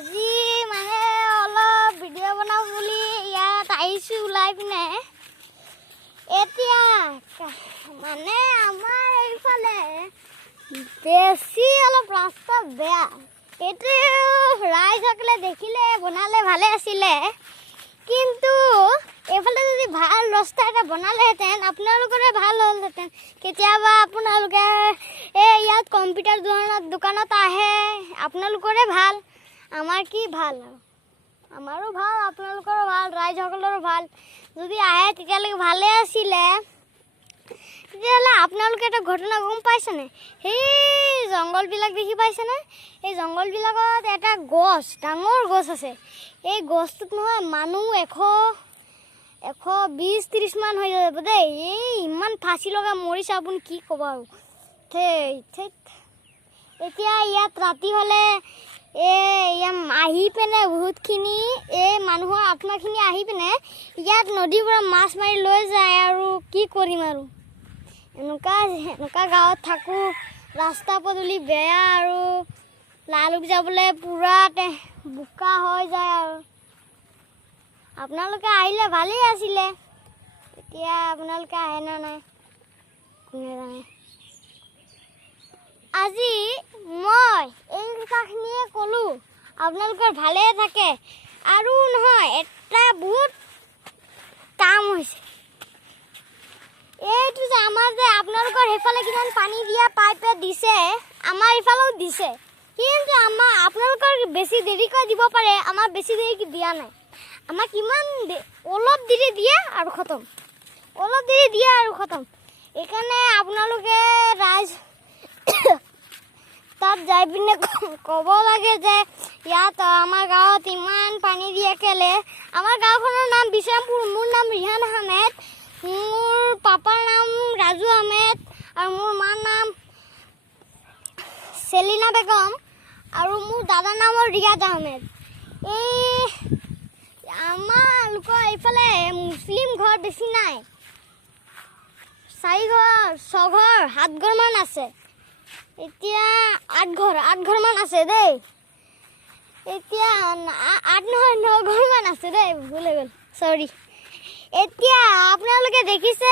আজি মানে অলপ ভিডিঅ' বনাম বুলি ইয়াত আহিছোঁ ওলাই পিনে। এতিয়া মানে আমাৰ এইফালে বেছি অলপ ৰাস্তা বেয়া। এইটো ৰাইজসকলে দেখিলে বনালে ভালে আছিলে, কিন্তু এইফালে যদি ভাল ৰাস্তা এটা বনালেহেঁতেন আপোনালোকৰে ভাল হ'লহেঁতেন। কেতিয়াবা আপোনালোকে ইয়াত কম্পিউটাৰ দোকানত আহে, আপোনালোকৰে ভাল, আমাৰ কি ভাল আৰু। আমাৰো ভাল, আপোনালোকৰো ভাল, ৰাইজসকলৰো ভাল। যদি আহে তেতিয়ালৈকে ভালে আছিলে। তেতিয়াহ'লে আপোনালোকে এটা ঘটনা গম পাইছেনে? সেই জংঘলবিলাক দেখি পাইছেনে? এই জংঘলবিলাকত এটা গছ, ডাঙৰ গছ আছে। এই গছটোত নহয় মানুহ 120-130 মান হৈ যাব দেই। এই ইমান ফাঁচি লগা মৰিছে, আপুনি কি ক'ব আৰু। এতিয়া ইয়াত ৰাতি হ'লে আহি পিনে বহুতখিনি মানুহৰ আত্মাখিনি আহি পিনে ইয়াত নদীৰ পৰা মাছ মাৰি লৈ যায়, আৰু কি কৰিম আৰু। এনেকুৱা গাঁৱত থাকোঁ, ৰাস্তা পদূলি বেয়া, আৰু লালুক যাবলৈ পূৰা বোকা হৈ যায় আৰু। আপোনালোকে আহিলে ভালেই আছিলে, এতিয়া আপোনালোকে আহে নে নাই কোনে জানে। আজি মই এই কথাখিনিয়ে ক'লোঁ, আপোনালোকৰ ভালে থাকে। আৰু নহয়, এটা বহুত কাম হৈছে। এইটো যে আমাৰ যে আপোনালোকৰ সেইফালে কিমান পানী দিয়া পাইপে দিছে, আমাৰ এইফালেও দিছে, কিন্তু আপোনালোকৰ বেছি দেৰিকৈ দিব পাৰে, আমাৰ বেছি দেৰিকৈ দিয়া নাই। আমাক কিমান অলপ দেৰি দিয়ে আৰু খতম, অলপ দেৰি দিয়ে আৰু খতম। সেইকাৰণে আপোনালোকে ৰাইজ তাত যাই পিনে ক'ব লাগে যে ইয়াত আমাৰ গাঁৱত ইমান পানী দিয়ে কেলে। আমাৰ গাঁওখনৰ নাম বিশ্বনাথপুৰ, মোৰ নাম ৰিহান আহমেদ, মোৰ পাপাৰ নাম ৰাজু আহমেদ, আৰু মোৰ মাৰ নাম চেলিনা বেগম, আৰু মোৰ দাদাৰ নাম হ'ল ৰিয়াজ আহমেদ। আমালোকৰ এইফালে মুছলিম ঘৰ বেছি নাই, 4 ঘৰ 6 ঘৰ 7 ঘৰমান আছে। এতিয়া 8 ঘৰমান আছে দেই। এতিয়া 8 নহয় 9 ঘৰমান আছে দেই, ভুল হৈ গ'ল, চৰি। এতিয়া আপোনালোকে দেখিছে